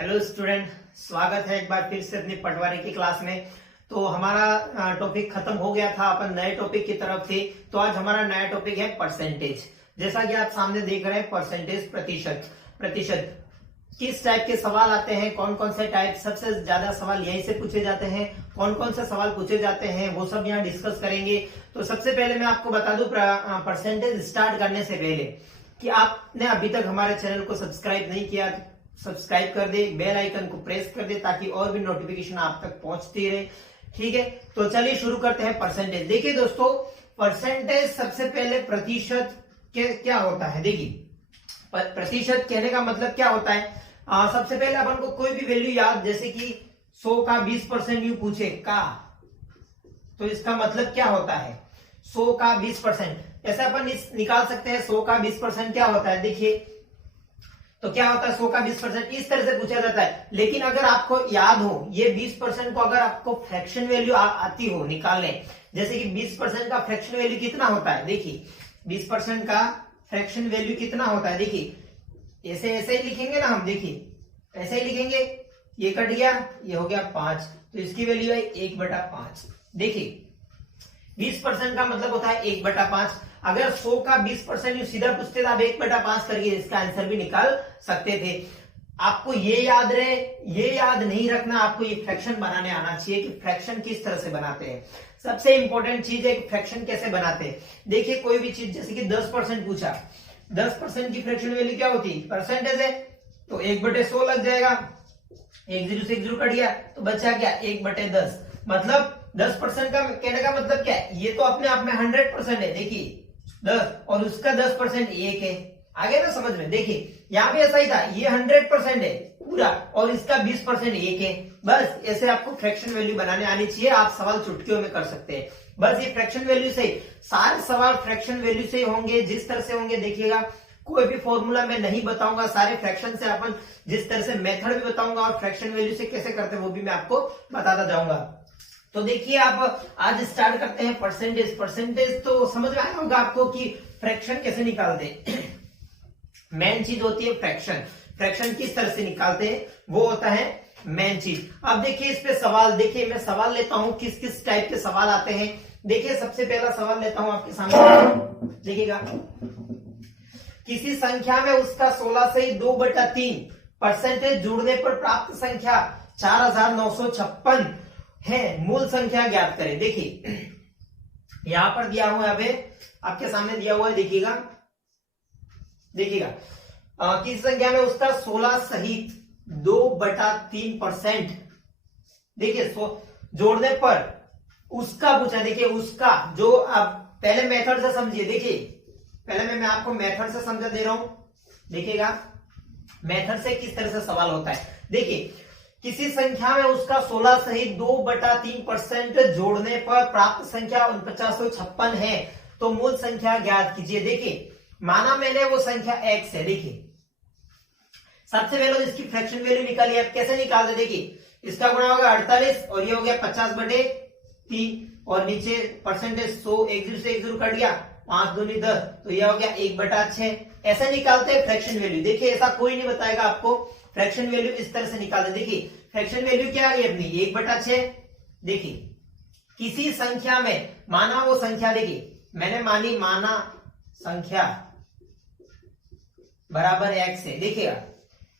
Hello student, स्वागत है एक बार फिर से अपनी पटवारी की क्लास में। तो हमारा टॉपिक खत्म हो गया था, अपन नए टॉपिक की तरफ थे। तो आज हमारा नया टॉपिक है परसेंटेज। जैसा कि आप सामने देख रहे हैं, परसेंटेज प्रतिशत। प्रतिशत किस टाइप के सवाल आते हैं, कौन कौन से टाइप, सबसे ज्यादा सवाल यहीं से पूछे जाते हैं, कौन कौन से सवाल पूछे जाते हैं, वो सब यहाँ डिस्कस करेंगे। तो सबसे पहले मैं आपको बता दूं, परसेंटेज स्टार्ट करने से पहले कि आपने अभी तक हमारे चैनल को सब्सक्राइब नहीं किया, सब्सक्राइब कर दे, बेल आइकन को प्रेस कर दे ताकि और भी नोटिफिकेशन आप तक पहुंचती रहे। ठीक है, तो चलिए शुरू करते हैं परसेंटेज। देखिए दोस्तों, परसेंटेज सबसे पहले प्रतिशत क्या होता है। देखिए, प्रतिशत कहने का मतलब क्या होता है। सबसे पहले अपन को कोई भी वैल्यू याद, जैसे कि 100 का 20% यू पूछे का, तो इसका मतलब क्या होता है 100 का 20%। ऐसे अपन निकाल सकते हैं 100 का 20% क्या होता है। देखिए, तो क्या होता है 100 का 20%, इस तरह से पूछा जाता है। लेकिन अगर आपको याद हो, ये 20% को अगर आपको फ्रैक्शन वैल्यू आती हो निकालने, जैसे कि 20% का फ्रैक्शन वैल्यू कितना होता है। देखिए, 20% का फ्रैक्शन वैल्यू कितना होता है। देखिए, ऐसे ऐसे ही लिखेंगे ना हम। देखिए, ऐसे ही लिखेंगे, ये कट गया, ये हो गया 5, तो इसकी वैल्यू है 1/5। देखिए, 20% का मतलब होता है 1/5। अगर 100 का 20% यू सीधा पूछते तो आप 1/5 करके इसका आंसर भी निकाल सकते थे। आपको ये याद रहे, ये याद नहीं रखना, आपको ये फ्रैक्शन बनाने आना चाहिए कि फ्रैक्शन किस तरह से बनाते हैं। सबसे इंपॉर्टेंट चीज है कि फ्रैक्शन कैसे बनाते हैं। देखिए, कोई भी चीज, जैसे कि 10% पूछा, 10% की फ्रैक्शन वैल्यू क्या होती है, परसेंटेज है, तो 1/100 लग जाएगा। 1 0 से 1 0 कट गया, तो बचा क्या 1/10। मतलब 10% का कहने का मतलब क्या है, ये तो अपने आप में 100% है। देखिए 10 और उसका 10% 1 है। आगे ना समझ में। देखिए, यहाँ भी ऐसा ही था, ये 100% है पूरा और इसका 20% 1 है। बस ऐसे आपको फ्रैक्शन वैल्यू बनाने आनी चाहिए। आप सवाल चुटकियों में कर सकते हैं। बस ये फ्रैक्शन वैल्यू से, सारे सवाल फ्रैक्शन वैल्यू से होंगे, जिस तरह से होंगे। देखिएगा, कोई भी फॉर्मूला मैं नहीं बताऊंगा, सारे फ्रैक्शन से अपन जिस तरह से मेथड भी बताऊंगा और फ्रैक्शन वैल्यू से कैसे करते हैं वो भी मैं आपको बताता जाऊंगा। तो देखिए, आप आज स्टार्ट करते हैं परसेंटेज। परसेंटेज तो समझ में आया होगा आपको कि फ्रैक्शन कैसे निकालते हैं। मेन चीज होती है फ्रैक्शन। फ्रैक्शन किस तरह से निकालते हैं वो होता है मेन चीज। अब देखिए, इस पे सवाल, देखिए मैं सवाल लेता हूं, किस किस टाइप के सवाल आते हैं। देखिए, सबसे पहला सवाल लेता हूं आपके सामने। देखिएगा, किसी संख्या में उसका 16 से 2/3 परसेंटेज जोड़ने पर प्राप्त संख्या 4956 है, मूल संख्या ज्ञात करें। देखिए, यहां पर दिया हुआ है, अभी आपके सामने दिया हुआ है। देखिएगा, किस संख्या में उसका 16 सहित 2/3%, देखिए जोड़ने पर उसका पूछा। देखिए, उसका जो, आप पहले मेथड से समझिए। देखिए, पहले मैं आपको मेथड से समझा दे रहा हूं। देखिएगा, मेथड से किस तरह से सवाल होता है। देखिए, किसी संख्या में उसका 16 सहित 2/3% जोड़ने पर प्राप्त संख्या 4956 है, तो मूल संख्या ज्ञात कीजिए। देखिए, माना मैंने वो संख्या x है। देखिए, सबसे पहले इसकी फ्रैक्शन वैल्यू निकालिए। आप कैसे निकालते, देखिए, इसका गुणा होगा 48 और ये हो गया 50/3 और नीचे परसेंटेज 100, 1 0 से 1 0 कट गया, 5 दूनी 10, तो यह हो गया 1/6। ऐसे निकालते हैं फ्रैक्शन वैल्यू। देखिए, ऐसा कोई नहीं बताएगा आपको, फ्रैक्शन वैल्यू इस तरह से निकालते। देखिए, फ्रैक्शन वैल्यू क्या आ गई अपनी 1/6। देखिए, किसी संख्या में, माना वो संख्या, देखिए मैंने माना संख्या बराबर x है। देखिएगा,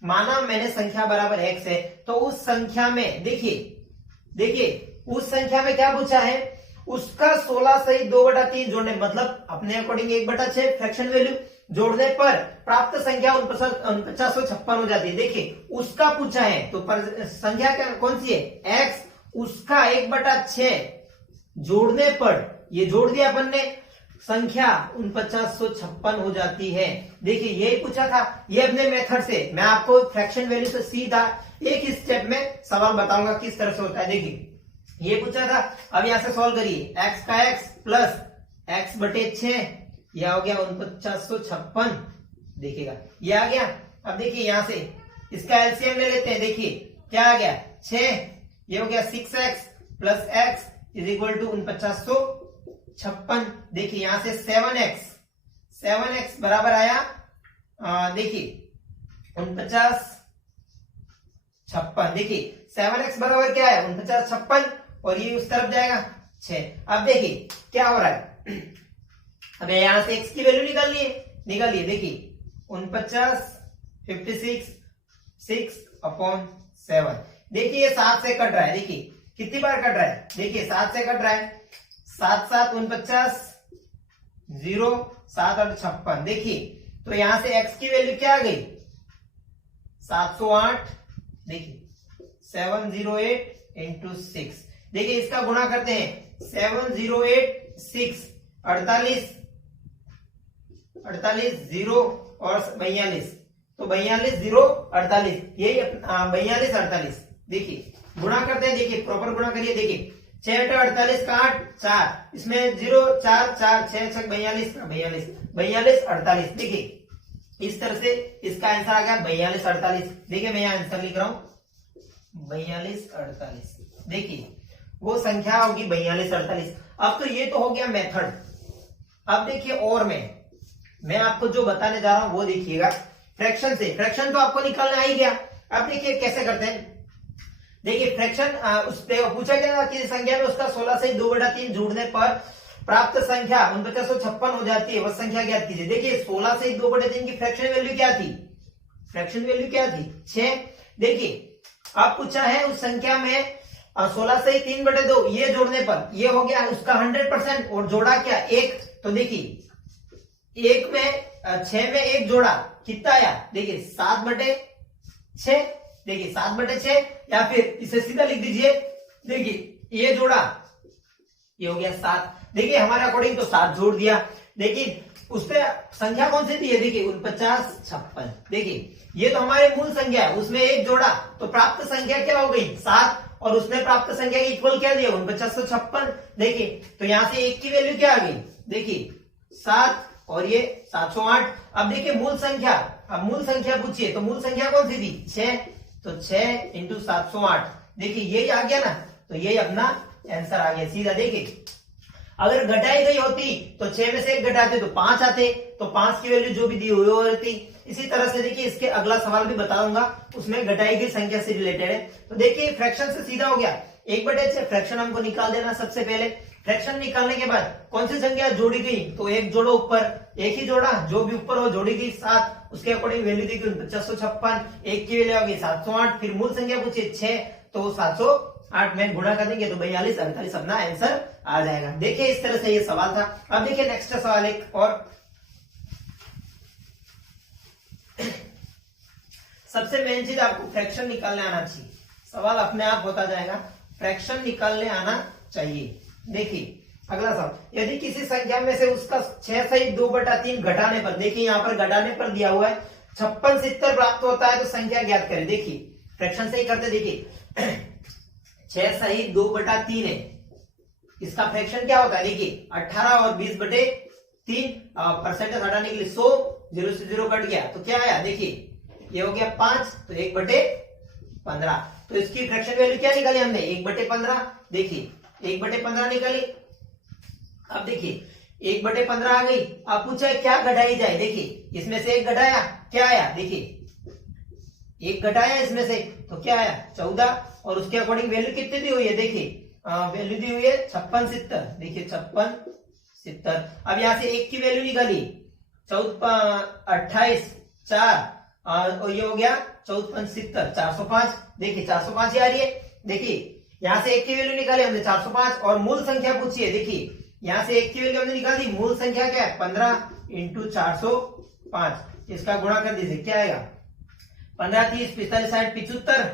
माना मैंने संख्या बराबर x है, तो उस संख्या में देखिए उस संख्या में क्या पूछा है, उसका 16 सही 2/3 जोड़ने, मतलब अपने अकॉर्डिंग 1/6 फ्रैक्शन वैल्यू जोड़ने पर प्राप्त संख्या 4956 हो जाती है। देखिए, उसका पूछा है, तो संख्या क्या कौन सी है, x, उसका 1/6 जोड़ने पर, ये जोड़ दिया अपन ने, संख्या 4956 हो जाती है। देखिए, यही पूछा था, ये अपने मेथड से। मैं आपको फ्रैक्शन वैल्यू से सीधा एक ही स्टेप में सवाल बताऊंगा किस तरह से होता है। देखिए, ये पूछा था, अब यहां से सॉल्व करिए। x का x प्लस x/6, यह हो गया 4956। देखिएगा, ये आ गया। अब देखिए, यहां से इसका एलसीएम ले लेते हैं। देखिए, क्या आ गया 6, ये हो गया 6x plus x is equal to 4956। देखिए, यहां से 7x बराबर आया, देखिए 49 56। देखिए 7x बराबर क्या है 49 56, और ये उस तरफ जाएगा 6। अब देखिए क्या हो रहा है, अब यहां से x की वैल्यू निकालिए। देखिए 49 56 6/7। देखिए ये 7 से कट रहा है, देखिए कितनी बार कट रहा है, देखिए 7 से कट रहा है, 7 7 49 0 7 और 56। देखिए तो यहां से x की वैल्यू क्या आ गई 708। देखिए 708 इंटू 6। देखिए इसका गुणा करते हैं 708 6 48 0 और 42, तो 42 0 48, यही 42 48। देखिए गुणा करते हैं, देखिए प्रॉपर गुणा करिए। देखिए 6 48 का 8 4, इसमें 0 4 4 6 6 42 42 48। देखिए इस तरह से इसका आंसर आ गया 42 48। देखिए मैं यहाँ आंसर लिख रहा हूं 42 48। देखिए वो संख्या होगी 42 48। अब तो ये तो हो गया मेथड। अब देखिए और मैं आपको जो बताने जा रहा हूं वो देखिएगा फ्रैक्शन से। फ्रैक्शन तो आपको निकालना ही गया। अब देखिए कैसे करते हैं। देखिए फ्रैक्शन उस पूछा गया कि संख्या में उसका 16 से 2/3 जोड़ने पर प्राप्त संख्या 4956 हो जाती है, वह संख्या ज्ञात कीजिए। देखिए 16 से 2/3 की फ्रैक्शन वैल्यू क्या थी, फ्रैक्शन वैल्यू क्या थी 6। देखिए अब पूछा है उस संख्या में 16 से 3/2 ये जोड़ने पर ये हो गया उसका 100%, और जोड़ा क्या 1। तो देखिए 1 में 6 में 1 जोड़ा कितना आया, देखिए 7/6। देखिए 7/6, या फिर इसे सीधा लिख दीजिए। देखिए ये जोड़ा ये हो गया 7। देखिए हमारे अकॉर्डिंग तो 7 जोड़ दिया, लेकिन उसपे संख्या कौन सी दी है, देखिए 49 56। देखिए ये तो हमारे मूल संख्या है, उसमें 1 जोड़ा तो प्राप्त संख्या क्या हो गई 7, और उसने प्राप्त संख्या की इक्वल क्या दिया 4956। देखिए तो यहां से 1 की वैल्यू क्या आ गई, देखिए 7 और ये 708। अब देखिए मूल संख्या, अब मूल संख्या पूछिए तो मूल संख्या कौन सी थी 6, तो 6 इंटू 708। देखिए यही आ गया ना, तो यही अपना आंसर आ गया सीधा। देखिए अगर घटाई गई होती तो 6 में से 1 घटाते तो 5 आते, तो 5 की वैल्यू जो भी दी हुई वो रहती। इसी तरह से देखिए इसके अगला सवाल भी बताऊंगा, उसमें घटाई गई संख्या से रिलेटेड है। तो देखिए फ्रैक्शन से सीधा हो गया 1/6। फ्रैक्शन हमको निकाल देना सबसे पहले। फ्रैक्शन निकालने के बाद कौन सी संख्या जोड़ी गई, तो 1 जोड़ो ऊपर, 1 ही जोड़ा, जो भी ऊपर हो जोड़ी गई 7, उसके अकॉर्डिंग वैल्यू दी गई 4956। 1 की वैल्यू आ गई 708, फिर मूल संख्या पूछिए 6, तो 708 में गुणा कर देंगे तो 42 48 अपना आंसर आ जाएगा। देखिए इस तरह से ये सवाल था। अब देखिए नेक्स्ट सवाल एक और। सबसे मेन चीज आपको फ्रैक्शन निकालने आना चाहिए, सवाल अपने आप होता जाएगा, फ्रैक्शन निकालने आना चाहिए। देखिए अगला सवाल, यदि किसी संख्या में से उसका 6 सहित 2/3 घटाने पर, देखिए यहाँ पर घटाने पर दिया हुआ है 56 70 प्राप्त होता है, तो संख्या ज्ञात करें। देखिए फ्रैक्शन से ही करते। देखिए 6 सहित 2/3 है, इसका फ्रैक्शन क्या होता है, देखिए 18 और 20/3 परसेंटेज हटाने के लिए 100 0 से 0 कट गया तो क्या आया, देखिए ये हो गया 5, तो 1/15। तो इसकी फ्रैक्शन वैल्यू क्या निकाली हमने 1/15। देखिए 1/15 निकाली। अब देखिए 1/15 आ गई। अब पूछा है क्या घटाई जाए, देखिए इसमें से 1 घटाया क्या आया, देखिए 1 घटाया इसमें से तो क्या आया 14, और उसके अकॉर्डिंग वैल्यू कितनी दी हुई है, देखिए वैल्यू दी हुई है 56 70। देखिए 56 70। अब यहां से 1 की वैल्यू निकाली 28 4, और ये हो गया 14 70 405। देखिए 405 ही आ रही है। देखिए यहां से 1 की वैल्यू निकाली हमने 405, और मूल संख्या पूछिए। देखिए यहां से 1 की वैल्यू हमने निकाल दी, मूल संख्या क्या है 15 इंटू 405। इसका गुणा कर दीजिए क्या आएगा 15 30 45 60 75,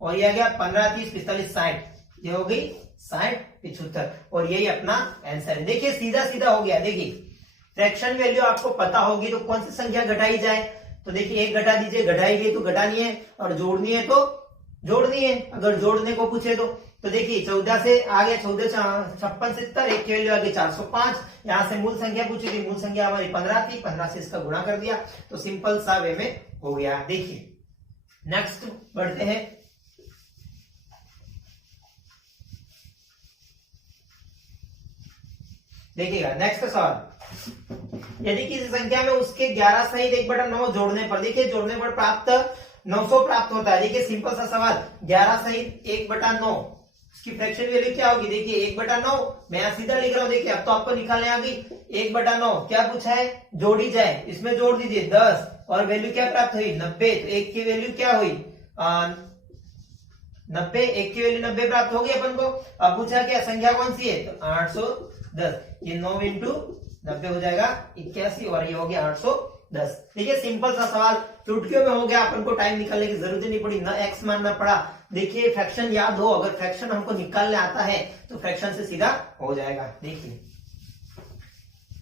और ये आ गया 15 30 45 60, ये हो गई 60 75, और यही अपना आंसर है। देखिए सीधा सीधा हो गया। देखिए फ्रैक्शन वैल्यू आपको पता होगी तो कौन सी संख्या घटाई जाए, तो देखिए 1 घटा दीजिए, घटाई गई तो घटानी है, और जोड़नी है तो जोड़नी है। अगर जोड़ने को पूछे तो देखिए 14 से आ गया 14 56 70, 1 की वैल्यू आ गई 405। यहां से मूल संख्या पूछी थी, मूल संख्या हमारी 15 थी, 15 से इसका गुणा कर दिया, तो सिंपल सा वे में हो गया। देखिए नेक्स्ट बढ़ते हैं। देखिएगा नेक्स्ट सवाल, यदि किसी संख्या में उसके 11 सहित 1/9 जोड़ने पर, देखिए जोड़ने पर प्राप्त 900 प्राप्त होता है। देखिए सिंपल सा सवाल, 11 सहित 1/9 इसकी फ्रैक्शन वैल्यू क्या होगी? देखिए 1/9 मैं यहां सीधा लिख रहा हूं। देखिए अब तो आपको निकालने आ गई। 1/9 क्या पूछा है? जोड़ी जाए, इसमें जोड़ दीजिए 10 और वैल्यू क्या प्राप्त हुई? 90। तो 1 की वैल्यू क्या हुई? 90। 1 की वैल्यू 90 प्राप्त होगी अपन को। अब पूछा क्या संख्या कौन सी है? तो 810। ये 9 इंटू 90 हो जाएगा 81 और ये हो गया 810। देखिए सिंपल सा सवाल, चुटकियों में हो गया, अपन को टाइम निकालने की जरूरत ही नहीं पड़ी, ना एक्स मानना पड़ा। देखिए फ्रैक्शन याद हो, अगर फ्रैक्शन हमको निकालने आता है तो फ्रैक्शन से सीधा हो जाएगा। देखिए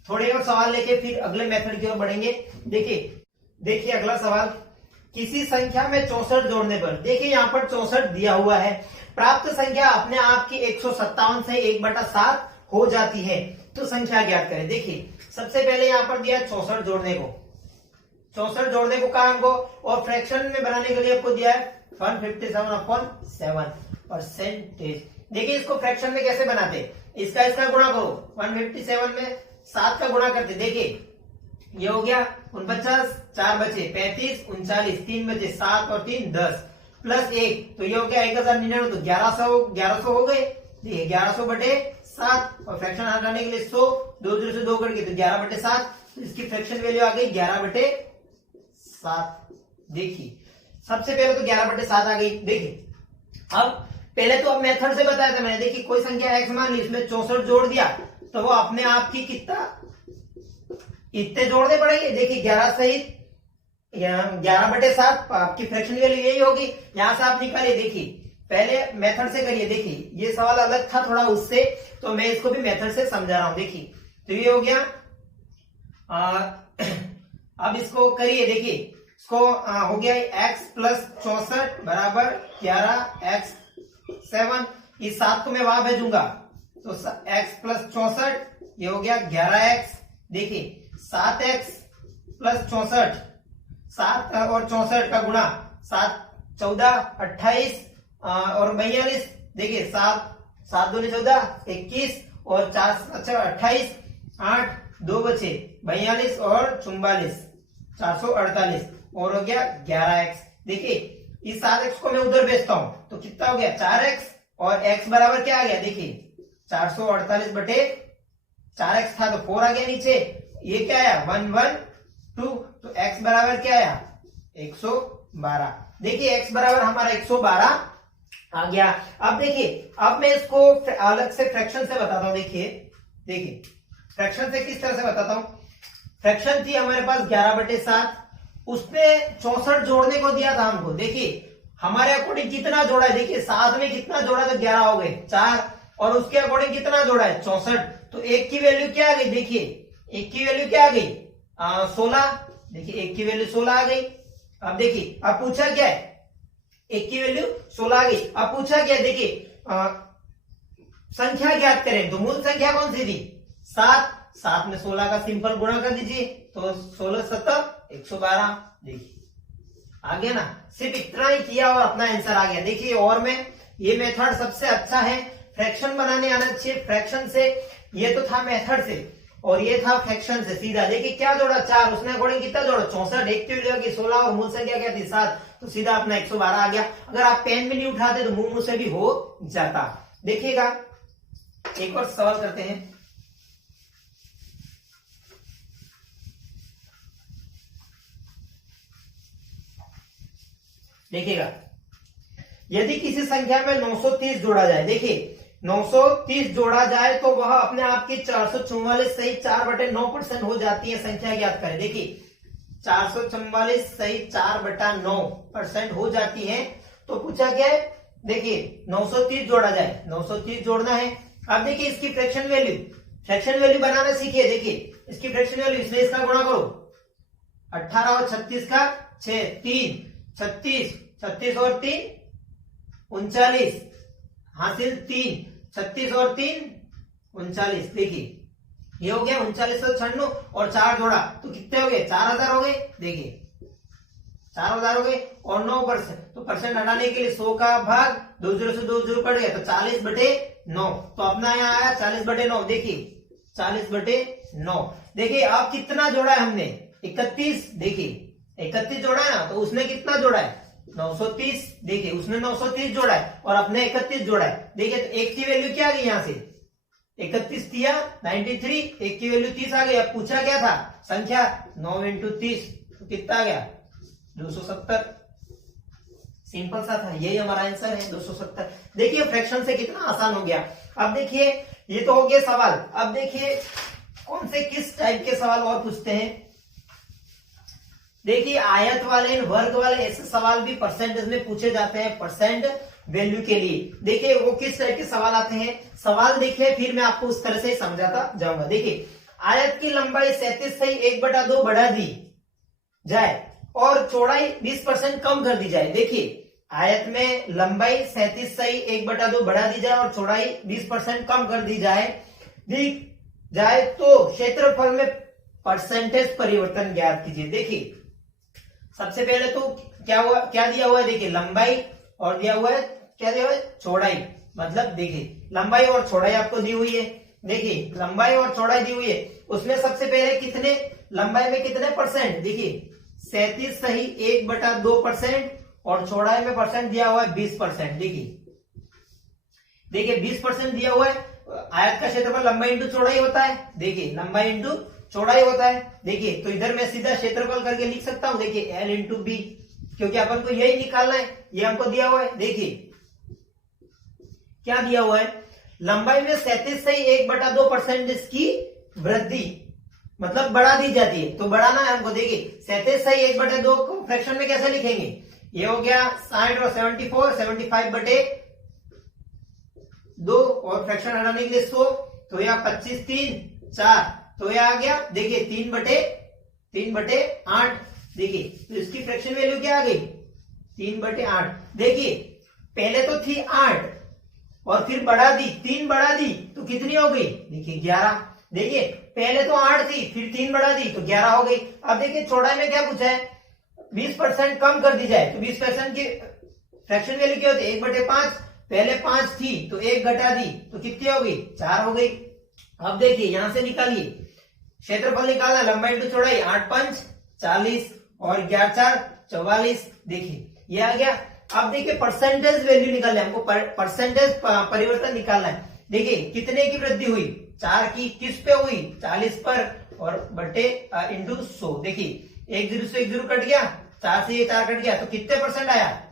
थोड़े और सवाल लेके फिर अगले मेथड की ओर बढ़ेंगे। देखिए अगला सवाल, किसी संख्या में 64 जोड़ने पर, देखिए यहाँ पर 64 दिया हुआ है, प्राप्त संख्या अपने आप की 157 से 1/7 हो जाती है, तो संख्या ज्ञात करें। देखिए सबसे पहले यहाँ पर दिया 64 जोड़ने को, 64 जोड़ने को कहा हमको, और फ्रैक्शन में बनाने के लिए आपको दिया है 157/7 परसेंटेज। देखिए इसको फ्रैक्शन में कैसे बनाते, इसका गुणा करो, 157 में 7 का गुणा करते। देखिए ये हो गया 49, 4 बचे 35, 39, 3 बचे 7 और 3 10 प्लस 1, तो ये हो गया 1099, तो 1100 हो गए। देखिए 1100/7 और फ्रैक्शन हटाने के लिए 100, 2 0 से 2 कट गए तो 11/7, तो इसकी फ्रैक्शन वैल्यू आ गई 11/7। देखिए सबसे पहले तो 11/7 आ गई। देखिए अब पहले तो अब मेथड से बताया था मैंने। देखिए कोई संख्या x मान ली, इसमें 64 जोड़ दिया, तो वो अपने आप की कितना इतने जोड़ने पड़ेंगे। देखिए 11 सहित 11/7 आपकी फ्रैक्शन वैल्यू यही होगी। यहां से आप निकालिए। देखिए पहले मेथड से करिए। देखिए ये सवाल अलग था थोड़ा उससे, तो मैं इसको भी मेथड से समझा रहा हूं। देखिए तो ये हो गया। अब इसको करिए। देखिए इसको हो गया x + 64 बराबर 11x7। इस 7 को मैं वहां भेजूंगा, तो x + 64 ये हो गया 11x। देखिए 7x + 64, 7 और 64 का गुणा, 7 14 28 और 42। देखिए 7 दूनी 14, 21 और 4 अच्छा 28, 8 2 बचे 42 और 44, 448 और हो गया 11x। देखिए इस 7x को मैं उधर भेजता हूं तो कितना हो गया 4x, और x बराबर क्या आ गया? देखिए 448/4x था तो 4 आ गया नीचे, ये क्या आया 112, तो x बराबर क्या आया 112। देखिए x बराबर हमारा 112 आ गया। अब देखिए अब मैं इसको अलग से फ्रैक्शन से बताता हूं। देखिए फ्रैक्शन से किस तरह से बताता हूं। फ्रैक्शन थी हमारे पास 11/7, उसमें 64 जोड़ने को दिया था हमको। देखिए हमारे अकॉर्डिंग कितना जोड़ा है? देखिए 7 में कितना जोड़ा तो 11 हो गए 4, और उसके अकॉर्डिंग कितना जोड़ा है 64, तो 1 की वैल्यू क्या आ गई? देखिए 1 की वैल्यू क्या आ गई 16। देखिए 1 की वैल्यू 16 आ गई। अब देखिए अब पूछा क्या है, 1 की वैल्यू 16 आ गई। अब पूछा क्या है? देखिए संख्या ज्ञात करें, तो मूल संख्या कौन सी थी 7 में 16 का सिंपल गुणा कर दीजिए, तो 16 7 112। देखिए आ गया ना, सिर्फ इतना ही किया और अपना आंसर आ गया। देखिए और में ये मेथड सबसे अच्छा है, फ्रैक्शन बनाने आना चाहिए। फ्रैक्शन से ये तो था मेथड से, और ये था फ्रैक्शन से सीधा। देखिए क्या जोड़ा 4, उसने अकॉर्डिंग कितना जोड़ा 64, 1 की वैल्यू 16 और मूल संख्या क्या थी 7, तो सीधा अपना 112 आ गया। अगर आप पेन में नहीं उठाते तो मुंह से भी हो जाता। देखिएगा एक और सवाल करते हैं। देखिएगा यदि किसी संख्या में 930 जोड़ा जाए, देखिए 930 जोड़ा जाए तो वह अपने आप की 444 सहित 4/9% हो जाती है। संख्या ज्ञात करें। देखिए 444 सहित 4/9% हो जाती है, तो पूछा क्या है? देखिए 930 जोड़ा जाए, 930 जोड़ना है। अब देखिए इसकी फ्रैक्शन वैल्यू बनाना सीखिए। देखिए इसकी फ्रैक्शन वैल्यू, इसमें इसका गुणा करो, 18 और 36 का 6, 3 36 और 3 39 हासिल 3, 36 और 3 39। देखिए ये हो गया 3996 और 4 जोड़ा तो कितने हो गए 4000 हो गए। देखिए 4000 हो गए और 9%, तो परसेंट हटाने के लिए 100 का भाग 2 0 से 2 0 कट गया, तो 40/9, तो अपना यहाँ आया 40/9। देखिए 40/9। देखिए अब कितना जोड़ा है हमने 31। देखिए 31 जोड़ा है ना, तो उसने कितना जोड़ा है 930। देखिए उसने 930 जोड़ा है और अपने 31 जोड़ा है। देखिए तो एक की वैल्यू क्या आ गई यहां से, 31 दिया 93, एक की वैल्यू 30 आ गई। अब पूछा क्या था संख्या, 9 इंटू 30 तो कितना आ गया 270। सिंपल सा था, यही हमारा आंसर है 270। देखिए फ्रैक्शन से कितना आसान हो गया। अब देखिए ये तो हो गया सवाल। अब देखिए कौन से किस टाइप के सवाल और पूछते हैं। देखिए आयत वाले वर्ग वाले ऐसे सवाल भी परसेंटेज में पूछे जाते हैं, परसेंट वैल्यू के लिए। देखिए वो किस टाइप के सवाल आते हैं, सवाल देखिए फिर मैं आपको उस तरह से समझाता जाऊंगा। देखिए आयत की लंबाई 37 से 1/2 बढ़ा दी जाए और चौड़ाई 20% कम कर दी जाए। देखिए आयत में लंबाई 37 से 1/2 बढ़ा दी जाए और चौड़ाई 20% कम कर दी जाए तो क्षेत्रफल में परसेंटेज परिवर्तन ज्ञात कीजिए। देखिए सबसे पहले तो क्या हुआ, क्या दिया हुआ है, देखिए लंबाई और दिया हुआ है, क्या दिया हुआ है, चौड़ाई। मतलब देखिए लंबाई और चौड़ाई आपको दी हुई है। देखिए लंबाई और चौड़ाई दी हुई है, उसमें सबसे पहले कितने, लंबाई में कितने परसेंट, देखिए 37 सही 1/2% और चौड़ाई में परसेंट दिया हुआ है 20%। देखिए 20% दिया हुआ है। आयत का क्षेत्रफल लंबाई इंटू चौड़ाई होता है। देखिए लंबाई इंटू चौड़ाई होता है। देखिए तो इधर मैं सीधा क्षेत्रफल करके लिख सकता हूं। देखिए L इंटू बी, क्योंकि अपन को यही निकालना है, ये हमको दिया हुआ है। देखिए क्या दिया हुआ है, लंबाई में 37 से 1/2% की वृद्धि, मतलब बढ़ा दी जाती है, तो बढ़ाना है हमको। देखिए 37 से 1/2 को फ्रैक्शन में कैसे लिखेंगे, ये हो गया 60 और 74, 75/2 और फ्रैक्शन हटाने के लिए 100, तो यह 25 3 4, तो यह आ गया देखिए 3/8। देखिए तो इसकी फ्रैक्शन वैल्यू क्या आ गई 3/8। देखिए पहले तो थी 8 और फिर बढ़ा दी, 3 बढ़ा दी तो कितनी हो गई, देखिए 11। देखिए पहले तो 8 थी फिर 3 बढ़ा दी तो 11 हो गई। अब देखिए चौड़ाई में क्या पूछा है, 20% कम कर दी जाए, तो 20% की फ्रैक्शन वैल्यू क्या होती है 1/5। पहले 5 थी तो 1 घटा दी तो कितनी हो गई 4 हो गई। अब देखिए यहां से निकालिए, क्षेत्रफल निकालना, लंबाई इंटू चौड़ाई, 8 5 40 और 11 4 44। देखिए ये आ गया। अब देखिए परसेंटेज वैल्यू निकालना है हमको, परसेंटेज परिवर्तन निकालना है। देखिए कितने की वृद्धि हुई, 4 की, किस पे हुई 40 पर और बटे इंटू 100। देखिए 1 0 से 1 0 कट गया, 4 से ये 4 कट गया, तो कितने परसेंट आया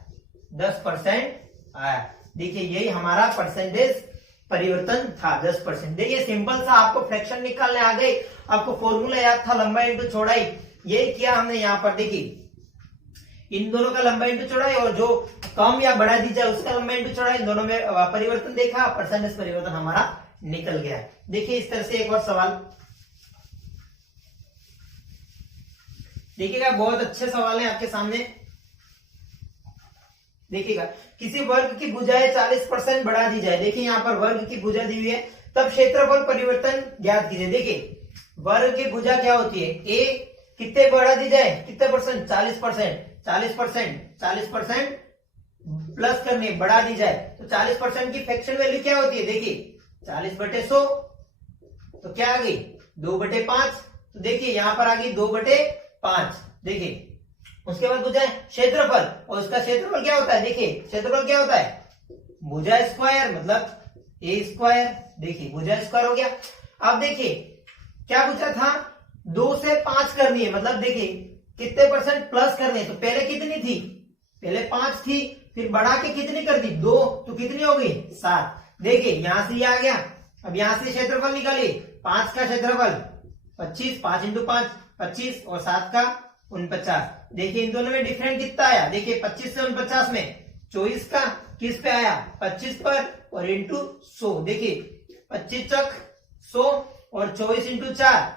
10% आया। देखिए यही हमारा परसेंटेज परिवर्तन था 10%। देखिए सिंपल सा आपको फ्रैक्शन निकालने आ गए, आपको फॉर्मूला याद था लंबाई इंटू चौड़ाई, यही किया हमने यहाँ पर। देखिए इन दोनों का लंबाई इंटू चौड़ाई और जो कम या बढ़ा दी जाए उसका लंबाई इंटू चौड़ाई, दोनों में परिवर्तन देखा, परसेंटेज परिवर्तन हमारा निकल गया। देखिए इस तरह से एक और सवाल देखिएगा, बहुत अच्छे सवाल है आपके सामने। देखिएगा किसी वर्ग की भुजाएं 40% बढ़ा दी जाए। देखिए यहाँ पर वर्ग की भुजा दी हुई है, तब क्षेत्रफल परिवर्तन ज्ञात कीजिए। देखिए वर्ग की भुजा क्या होती है, ए कितने बढ़ा दी जाए, कितने परसेंट 40%, 40% प्लस करनी बढ़ा दी जाए, तो 40% की फ्रैक्शन वैल्यू क्या होती है, देखिए 40/100, तो क्या आ गई 2/5। तो देखिए यहां पर आ गई 2/5। देखिए उसके बाद भुजा क्षेत्रफल, और उसका क्षेत्रफल क्या होता है, देखिए क्षेत्रफल क्या होता है भुजा स्क्वायर, मतलब ए स्क्वायर। देखिए भुजा स्क्वायर हो गया। अब देखिए क्या पूछा था, 2 से 5 करनी है, मतलब देखिए कितने परसेंट प्लस करनी है। तो पहले कितनी थी, पहले 5 थी, फिर बढ़ा के कितनी कर दी 2, तो कितनी हो गई 7। देखिए यहां से ये आ गया। अब यहां से क्षेत्रफल निकालिए, 5 का क्षेत्रफल 25, 5 इंटू 5 25 और 7 का 49। देखिए इन दोनों में डिफरेंट कितना आया, देखिए 25 से 49 में 24 का किस पे आया 25 पर और इंटू 100। देखिए 25 चक 100 और 24 इंटू 4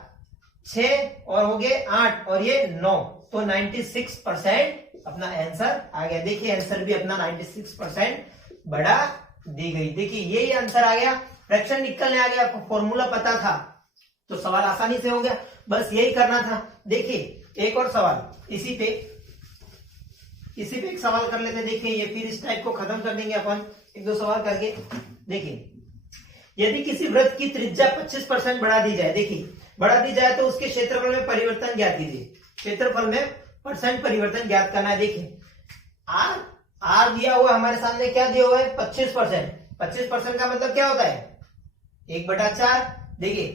6 और हो गए 8 और ये 9, तो 96% अपना आंसर आ गया। देखिए आंसर भी अपना 96% बढ़ा दी गई। देखिए यही आंसर आ गया, फ्रैक्शन निकलने आ गया, आपको फॉर्मूला पता था तो सवाल आसानी से हो गया, बस यही करना था। देखिए एक और सवाल इसी पे एक सवाल कर लेते। देखिए ये फिर इस टाइप को खत्म कर देंगे अपन 1-2 सवाल करके। देखिए यदि किसी वृत्त की त्रिज्या 25% बढ़ा दी जाए, देखिए बढ़ा दी जाए तो उसके क्षेत्रफल में परिवर्तन ज्ञात कीजिए। क्षेत्रफल में परसेंट परिवर्तन ज्ञात करना है। देखिए आर आर दिया हुआ हमारे सामने, क्या दिया हुआ है 25%। 25% का मतलब क्या होता है 1/4। देखिए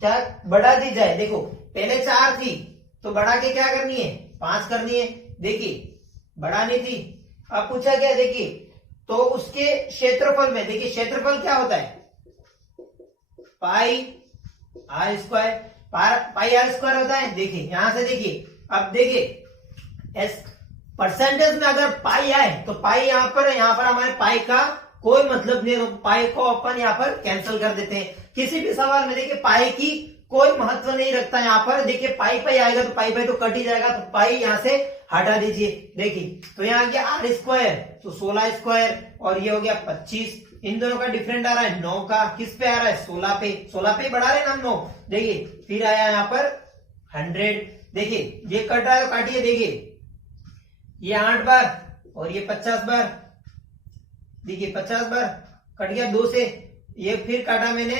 क्या बढ़ा दी जाए, देखो पहले 4 थी तो बढ़ा के क्या करनी है 5 करनी है। देखिए बढ़ानी थी, अब पूछा क्या, देखिए तो उसके क्षेत्रफल में, देखिए क्षेत्रफल क्या होता है pi R square, pi R square होता है। देखिए यहां से देखिए, अब देखिए एस परसेंटेज में अगर पाई आए तो पाई यहाँ पर हमारे पाई का कोई मतलब नहीं है, तो पाई को अपन यहाँ पर कैंसिल कर देते हैं। किसी भी सवाल में देखिए पाई की कोई महत्व नहीं रखता, यहाँ पर देखिए पाई पाई आएगा तो पाई पाई तो कट ही जाएगा, तो पाई यहाँ से हटा दीजिए। देखिए तो यहाँ गया आर स्क्वायर तो 16 स्क्वायर, और ये हो गया 25। इन दोनों का डिफरेंट आ रहा है 9 का, किस पे आ रहा है 16 पे, 16 पे बढ़ा रहे ना हम 9। देखिए फिर आया यहाँ पर 100। देखिए ये कट रहा है तो काटिए, देखिए ये 8 बार और ये 50 बार, देखिए 50 बार कट गया 2 से, ये फिर काटा मैंने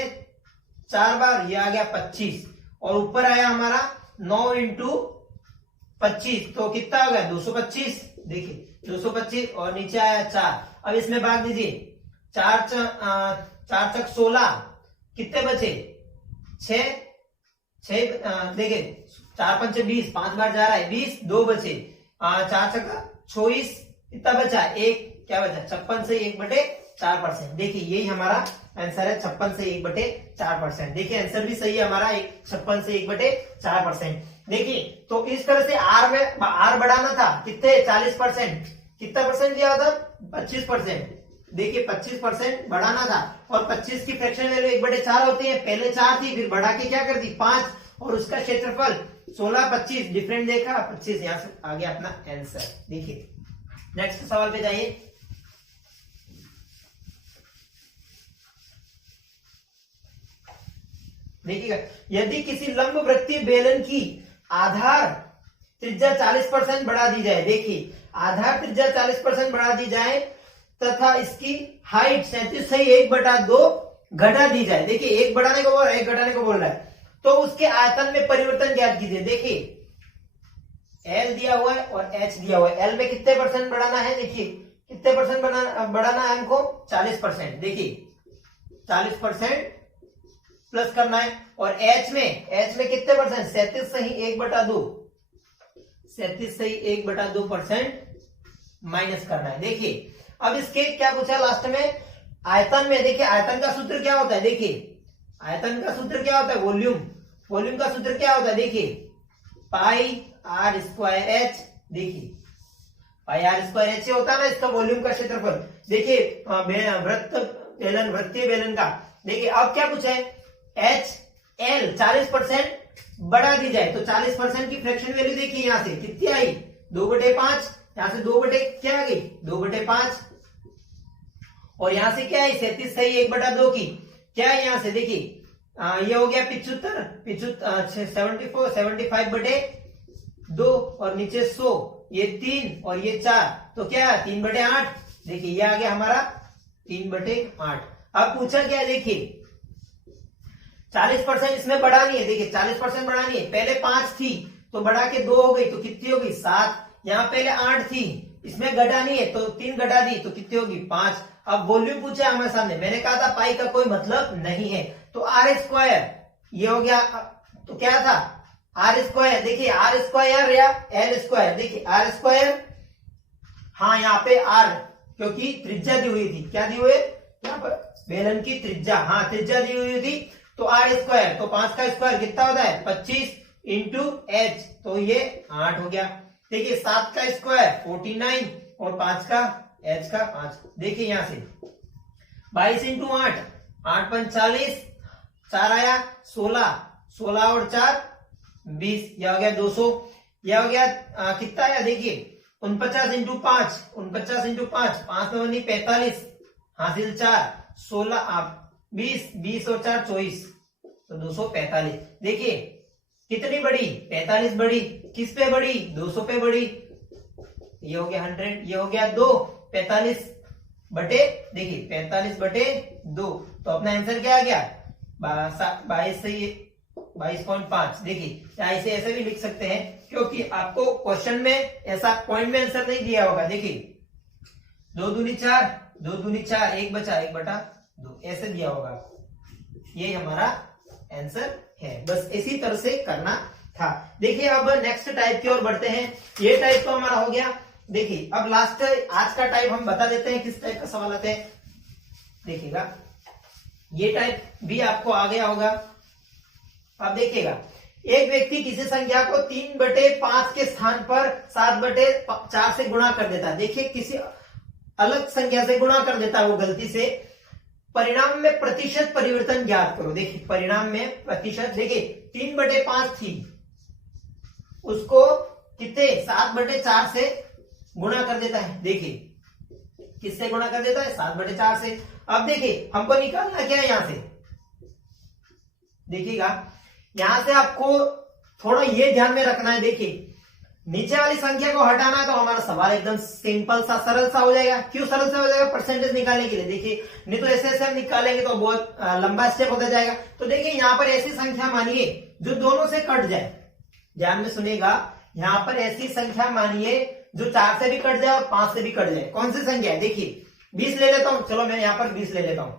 4 बार, ये आ गया 25, और ऊपर आया हमारा 9 इंटू 25 तो कितना हो गया 225। देखिए 225 और नीचे आया 4। अब इसमें भाग दीजिए, 4 चक 16, कितने बचे 6। देखिए 4 पंचे 20, 5 बार जा रहा है 20, 2 बचे, 4 चक 24, कितना बचा 1, क्या बचा 56 से 1/4%। देखिए यही हमारा आंसर है 56 से 1/4%। देखिए आंसर भी सही है हमारा 56 से 1/4%। देखिए तो इस तरह से आर में आर बढ़ाना था, कितने 40%, कितना परसेंट दिया था 25%। देखिए 25% बढ़ाना था, और 25 की फ्रैक्शन वैल्यू 1/4 होती है, पहले 4 थी फिर बढ़ा के क्या कर दी 5, और उसका क्षेत्रफल 16 25 डिफरेंट देखा 25, यहां से आ गया अपना आंसर। देखिए नेक्स्ट सवाल पे जाइए। देखिएगा, यदि किसी लंब वृत्तीय बेलन की आधार त्रिज्या 40% बढ़ा दी जाए, देखिए आधार त्रिज्या 40% बढ़ा दी जाए तथा इसकी हाइट 37 से 1/2 घटा दी जाए। देखिए 1 बढ़ाने को बोल रहा है, 1 घटाने को बोल रहा है, तो उसके आयतन में परिवर्तन ज्ञात कीजिए। देखिए एल दिया हुआ है और एच दिया हुआ है, एल में कितने परसेंट बढ़ाना है, देखिए कितने परसेंट बढ़ाना है हमको 40%। देखिए 40% प्लस करना है, और एच में कितने परसेंट 37 से ही 1/2, 37 से ही 1/2% माइनस करना है। देखिए अब इसके क्या पूछा लास्ट में, आयतन में। देखिए आयतन का सूत्र क्या होता है, देखिए आयतन का सूत्र क्या होता है वॉल्यूम, वॉल्यूम का सूत्र क्या होता है, देखिए पाई आर स्क्वायर एच। देखिए पाई आर स्क्वायर एच होता है ना इसका वॉल्यूम का क्षेत्रफल। देखिए वृत्तीय बेलन का, देखिए अब क्या पूछा है एच एल 40% बढ़ा दी जाए, तो 40% की फ्रैक्शन वैल्यू देखिए यहां से कितनी आई 2/5, यहां से 2 क्या आ गई 2/5, और यहां से क्या है 37 सही 1/2 की, क्या है यहां से देखिए ये हो गया 75/2, और नीचे 100, ये 3 और ये 4, तो क्या है 3/8। देखिए ये आ गया हमारा 3/8। अब पूछा क्या है, देखिए 40% इसमें बढ़ानी है। देखिए 40% बढ़ानी है, पहले 5 थी तो बढ़ा के 2 हो गई तो कितनी होगी 7, यहाँ पहले 8 थी इसमें घटानी है तो 3 घटा दी तो कितनी होगी 5। अब वॉल्यूम पूछा हमारे सामने, मैंने कहा था पाई का कोई मतलब नहीं है, तो आर स्क्वायर ये हो गया, तो क्या था आर स्क्वायर। देखिए आर स्क्वायर या एल स्क्वायर, देखिए आर स्क्वायर, हाँ यहाँ पे आर क्योंकि त्रिज्या दी हुई थी, क्या दी हुई है यहाँ पर बेलन की त्रिज्या, हाँ त्रिज्या दी हुई थी, तो आर स्क्वायर, तो 5 का स्क्वायर कितना होता है 25 इंटू एच, तो ये 8 हो गया। देखिए 7 का स्क्वायर 49 और 5 का एच का 5। देखिए यहां से 22 इंटू 8, 8 5 40, 4 आया 16, 16 और 4 20, यह हो गया 200। यह हो गया कितना आया देखिए 49 इंटू 5, 49 इंटू 5, 5 में बनी 45, हासिल 4, 16 20, 20 और 4 24, तो 245। देखिए कितनी बड़ी 45 बड़ी, किस पे बड़ी 200 पे बड़ी, ये हो गया 100, ये हो गया 2, 45 बटे, देखिए 45/2, तो अपना आंसर क्या आ गया 22 से 22.5। देखिए इसे ऐसे भी लिख सकते हैं क्योंकि आपको क्वेश्चन में ऐसा पॉइंट में आंसर नहीं दिया होगा। देखिए 2 दूनी 4, 2 दूनी 4, 1 बचा 1/2, ऐसे दिया होगा आपको। ये हमारा आंसर है। बस इसी तरह से करना था। देखिए अब नेक्स्ट टाइप की ओर बढ़ते हैं। ये टाइप तो हमारा हो गया। देखिए अब लास्ट आज का टाइप हम बता देते हैं किस टाइप का सवाल आते हैं। देखिएगा ये टाइप भी आपको आ गया होगा। अब देखिएगा एक व्यक्ति किसी संख्या को 3/5 के स्थान पर 7/4 से गुणा कर देता है। देखिए किसी अलग संख्या से गुणा कर देता है वो गलती से। परिणाम में प्रतिशत परिवर्तन ज्ञात करो। देखिए परिणाम में प्रतिशत, देखिए 3/5 थी, उसको कितने 7/4 से गुणा कर देता है। देखिए किससे गुणा कर देता है 7/4 से। अब देखिए हमको निकालना क्या है यहां से। देखिएगा यहां से आपको थोड़ा ये ध्यान में रखना है। देखिए नीचे वाली संख्या को हटाना है तो हमारा सवाल एकदम सिंपल सा सरल सा हो जाएगा। क्यों सरल सा हो जाएगा? परसेंटेज निकालने के लिए। देखिए नहीं तो ऐसे हम निकालेंगे तो बहुत लंबा स्टेप होता जाएगा। तो देखिए यहाँ पर ऐसी संख्या मानिए जो दोनों से कट जाए। ध्यान में सुनिएगा, यहाँ पर ऐसी संख्या मानिए जो 4 से भी कट जाए और 5 से भी कट जाए। कौन सी संख्या है? देखिए 20 ले लेता हूं। चलो मैं यहाँ पर 20 ले लेता हूं।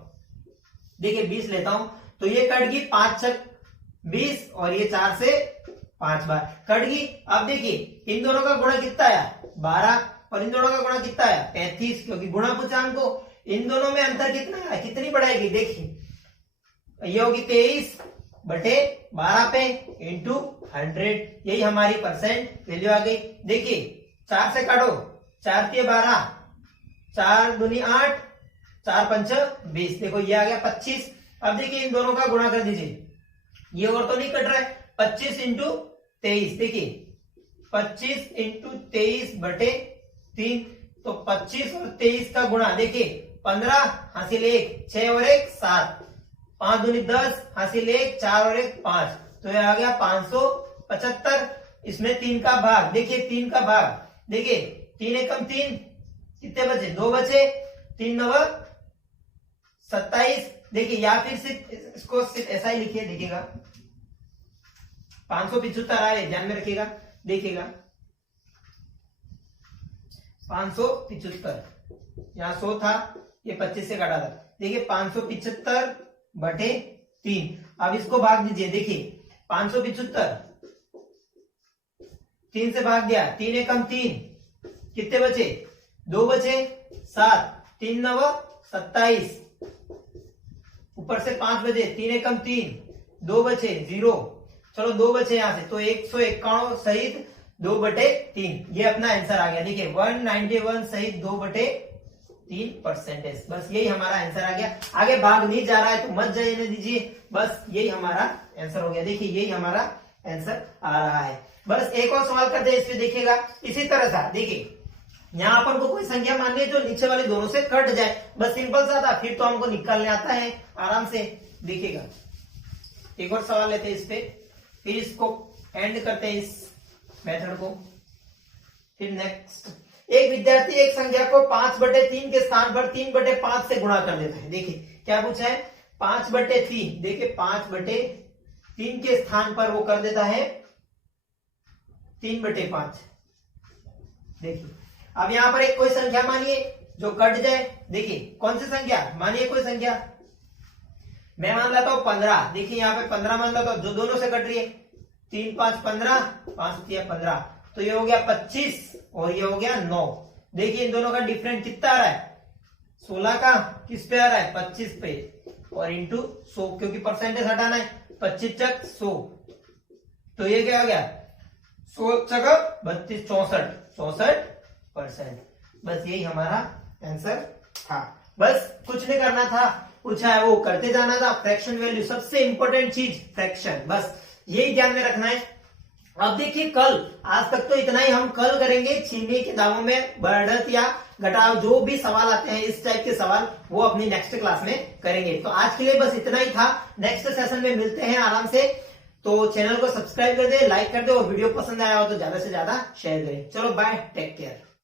देखिए 20 लेता हूं तो ये कट गई 5 छक 20 और ये 4 से 5 बार कट गई। अब देखिए इन दोनों का गुणा कितना आया 12 और इन दोनों का गुणा कितना आया 35, क्योंकि गुणा पूर्णांक को इन दोनों में अंतर कितना है, कितनी बढ़ाएगी। देखिए ये होगी 23/12 पे इंटू 100। यही हमारी परसेंट वैल्यू आ गई। देखिए 4 से काटो, 4 के 12, 4 दूनी 8, 4 पंच 20। देखो ये आ गया 25। अब देखिए इन दोनों का गुणा कर दीजिए। ये और तो नहीं कट रहा है। 25 इंटू 23, देखिए 25 इंटू 23/3, तो 25 और 23 का गुणा। देखिए 15 हासिल 1, 6 और 1 7, 5 दूनी 10 हासिल 1, 4 और 1 5, तो ये आ गया 575। इसमें 3 का भाग, देखिए 3 का भाग, देखिए 3 एकम 3, कितने बचे 2 बचे, 3 9 27। देखिए या फिर सिर्फ इसको सिर्फ ऐसा ही लिखिए। देखिएगा 575 आए, ध्यान में रखिएगा। देखिएगा 575, यहाँ 100 था, ये 25 से काटा था। देखिए 575/3। अब इसको भाग दीजिए। देखिए 575 3 से भाग दिया, 3 एकम 3, कितने बचे 2 बचे, 7, 3 9 27, ऊपर से 5 बचे, 3 एकम 3, 2 बचे 0, चलो 2 बचे यहां से, तो 191 सहित 2/3। ये अपना आंसर आ गया। देखिए 191 सहित 2/3 परसेंटेज। बस यही हमारा आंसर आ गया। आगे भाग नहीं जा रहा है तो मत जाने दीजिए, बस यही हमारा आंसर हो गया। देखिए यही हमारा आंसर आ रहा है। बस एक और सवाल करते हैं, इसमें देखिएगा इसी तरह सा। देखिए यहाँ पर हमको कोई संख्या माननी है जो नीचे वाले दोनों से कट जाए। बस सिंपल सा था, फिर तो हमको निकालने आता है आराम से। देखिएगा एक और सवाल लेते हैं इस पे, फिर इसको एंड करते हैं इस मेथड को। फिर नेक्स्ट, एक विद्यार्थी एक संख्या को 5/3 के स्थान पर 3/5 से गुणा कर देता है। देखिए क्या पूछा है 5/3। देखिए 5/3 के स्थान पर वो कर देता है 3/5। देखिए अब यहां पर एक कोई संख्या मानिए जो कट जाए। देखिए कौन सी संख्या मानिए, कोई संख्या मैं मान लेता हूं 15। देखिए यहाँ पे 15 मान लेता हूं, जो दोनों से कट रही है। 3 5 15, 5 3 15, तो ये हो गया 25 और ये हो गया 9। देखिए इन दोनों का डिफरेंट कितना आ रहा है 16 का, किस पे आ रहा है 25 पे, और इंटू 100, क्योंकि परसेंटेज हटाना है। 25 चक 100, तो ये क्या हो गया 100 चक 32 64% बस यही हमारा आंसर था। बस कुछ नहीं करना था, पूछा है वो करते जाना था। फ्रैक्शन वैल्यू सबसे इंपॉर्टेंट चीज फ्रैक्शन, बस यही ध्यान में रखना है। अब देखिए कल, आज तक तो इतना ही, हम कल करेंगे छीनने के दावों में बढ़त या घटाव, जो भी सवाल आते हैं इस टाइप के सवाल, वो अपनी नेक्स्ट क्लास में करेंगे। तो आज के लिए बस इतना ही था। नेक्स्ट सेशन में मिलते हैं आराम से। तो चैनल को सब्सक्राइब कर दे, लाइक कर दे, और वीडियो पसंद आया हो तो ज्यादा से ज्यादा शेयर करें। चलो बाय, टेक केयर।